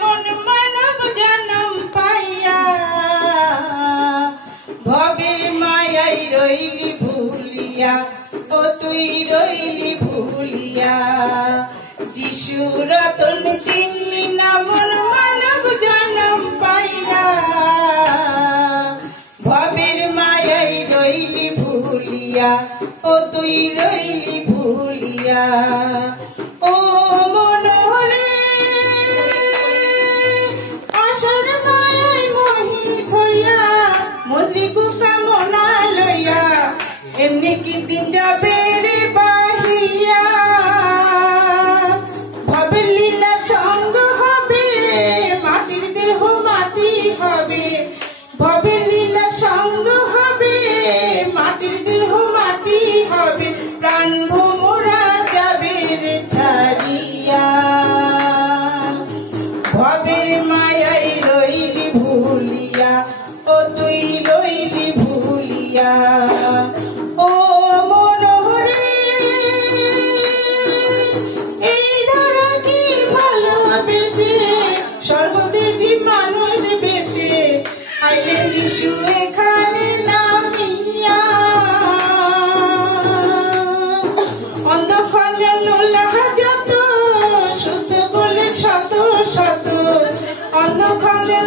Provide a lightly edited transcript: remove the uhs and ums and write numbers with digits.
মন মানব জনম পাইয়া ভবের মায়াই রইলি ভুলিয়া ও তুই রইলি ভুলিয়া যিশু রতন চিনলি না মন মানব জনম পাইয়া ভবের মায়াই রইলি ভুলিয়া ও তুই রইলি ভুলিয়া ও মনোরে আশার মায়াই মোহিত হইয়া মজিকু কামনা লইয়া এমনি কি দিন যাবে রে বাহিয়া ভবের লীলা সঙ্গ হবে মাটির দেহ মাটি হবে ভবের লীলা সঙ্গ হবে মাটির দেহ মাটি হবে প্রাণ ভোমরা যাবে রে ছাড়িয়া ভবের মায়াই রইলি ভুলিয়া ও তুই রইলি ভুলিয়া ও মনোহরে এই ধরা কি ভালোবেসে স্বর্গদেবী মানুষ বেশে আইলেন যিশু এখানে নামিয়া অন্ধ খঞ্জন লুল্লাহ যত সুস্থ বলে শত শত অন্ধ খঞ্জন